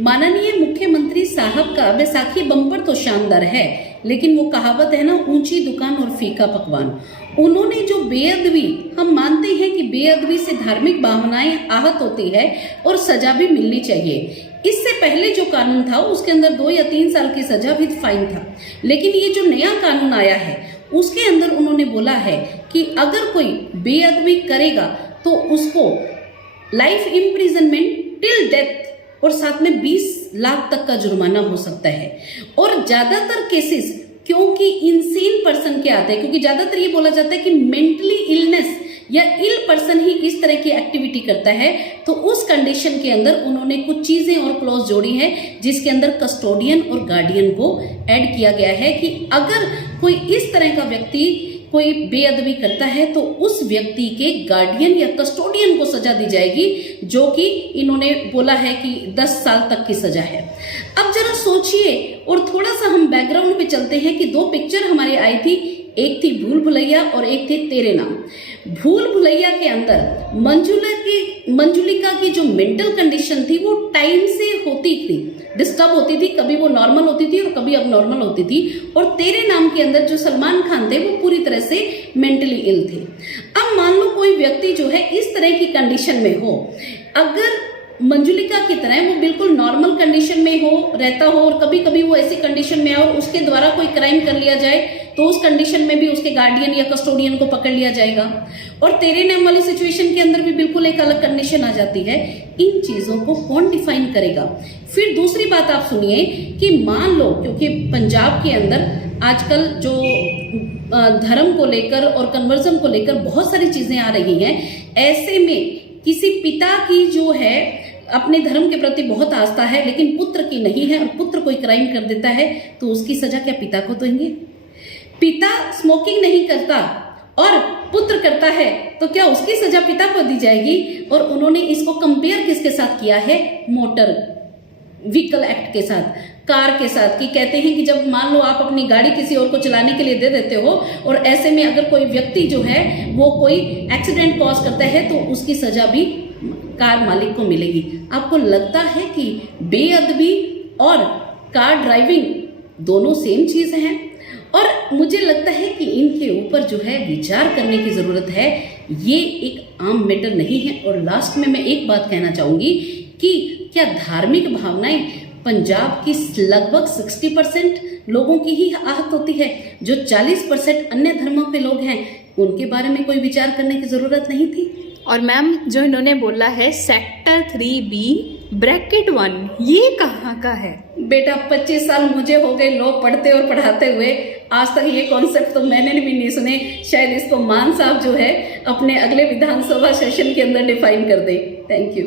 माननीय मुख्यमंत्री साहब का बैसाखी बम्पर तो शानदार है, लेकिन वो कहावत है ना, ऊंची दुकान और फीका पकवान। उन्होंने जो बेअदबी, हम मानते हैं कि बेअदबी से धार्मिक भावनाएं आहत होती है और सजा भी मिलनी चाहिए। इससे पहले जो कानून था उसके अंदर 2 या 3 साल की सजा विद फाइन था, लेकिन ये जो नया कानून आया है उसके अंदर उन्होंने बोला है कि अगर कोई बेअदबी करेगा तो उसको लाइफ इम्प्रिजनमेंट टिल डेथ और साथ में 20 लाख तक का जुर्माना हो सकता है। और ज्यादातर केसेस क्योंकि इनसेन पर्सन के आते हैं, क्योंकि ज्यादातर ये बोला जाता है कि मेंटली इलनेस या इल पर्सन ही इस तरह की एक्टिविटी करता है, तो उस कंडीशन के अंदर उन्होंने कुछ चीजें और क्लॉज जोड़ी है जिसके अंदर कस्टोडियन और गार्डियन को ऐड किया गया है कि अगर कोई इस तरह का व्यक्ति कोई बेअदबी करता है तो उस व्यक्ति के गार्डियन या कस्टोडियन को सजा दी जाएगी, जो कि इन्होंने बोला है कि 10 साल तक की सजा है। अब जरा सोचिए और थोड़ा सा हम बैकग्राउंड पे चलते हैं कि 2 पिक्चर हमारी आई थी, एक थी भूल भुलैया और एक थी तेरे नाम। भूल भुलैया के अंदर मंजुलिका की जो मेंटल कंडीशन थी वो टाइम से होती थी, डिस्टर्ब होती थी, कभी वो नॉर्मल होती थी और कभी अब नॉर्मल होती थी। और तेरे नाम के अंदर जो सलमान खान थे वो पूरी तरह से मेंटली इल थे। अब मान लो कोई व्यक्ति जो है इस तरह की कंडीशन में हो, अगर मंजुलिका की तरह वो बिल्कुल नॉर्मल कंडीशन में हो, रहता हो और कभी कभी वो ऐसी कंडीशन में आए और उसके द्वारा कोई क्राइम कर लिया जाए तो उस कंडीशन में भी उसके गार्डियन या कस्टोडियन को पकड़ लिया जाएगा। और तेरे नाम वाली सिचुएशन के अंदर भी बिल्कुल एक अलग कंडीशन आ जाती है। इन चीजों को कौन डिफाइन करेगा? फिर दूसरी बात आप सुनिए कि मान लो, क्योंकि पंजाब के अंदर आजकल जो धर्म को लेकर और कन्वर्जन को लेकर बहुत सारी चीजें आ रही हैं, ऐसे में किसी पिता की जो है अपने धर्म के प्रति बहुत आस्था है लेकिन पुत्र की नहीं है और पुत्र कोई क्राइम कर देता है तो उसकी सजा क्या पिता को देंगे? पिता स्मोकिंग नहीं करता और पुत्र करता है तो क्या उसकी सजा पिता को दी जाएगी? और उन्होंने इसको कंपेयर किसके साथ किया है? मोटर व्हीकल एक्ट के साथ, कार के साथ, कि कहते हैं कि जब मान लो आप अपनी गाड़ी किसी और को चलाने के लिए दे देते हो और ऐसे में अगर कोई व्यक्ति जो है वो कोई एक्सीडेंट कॉज करता है तो उसकी सजा भी कार मालिक को मिलेगी। आपको लगता है कि बेअदबी और कार ड्राइविंग दोनों सेम चीज हैं? और मुझे लगता है कि इनके ऊपर जो है विचार करने की जरूरत है, ये एक आम मैटर नहीं है। और लास्ट में मैं एक बात कहना चाहूंगी कि क्या धार्मिक भावनाएं पंजाब की लगभग 60% लोगों की ही आहत होती है? जो 40% अन्य धर्मों के लोग हैं उनके बारे में कोई विचार करने की जरूरत नहीं थी? और मैम जो इन्होंने बोला है सेक्टर 3B ब्रैकेट 1, ये कहाँ का है? बेटा 25 साल मुझे हो गए लॉ पढ़ते और पढ़ाते हुए, आज तक ये कॉन्सेप्ट तो मैंने भी नहीं सुने। शायद इसको मान साहब जो है अपने अगले विधानसभा सेशन के अंदर डिफाइन कर दे। Thank you.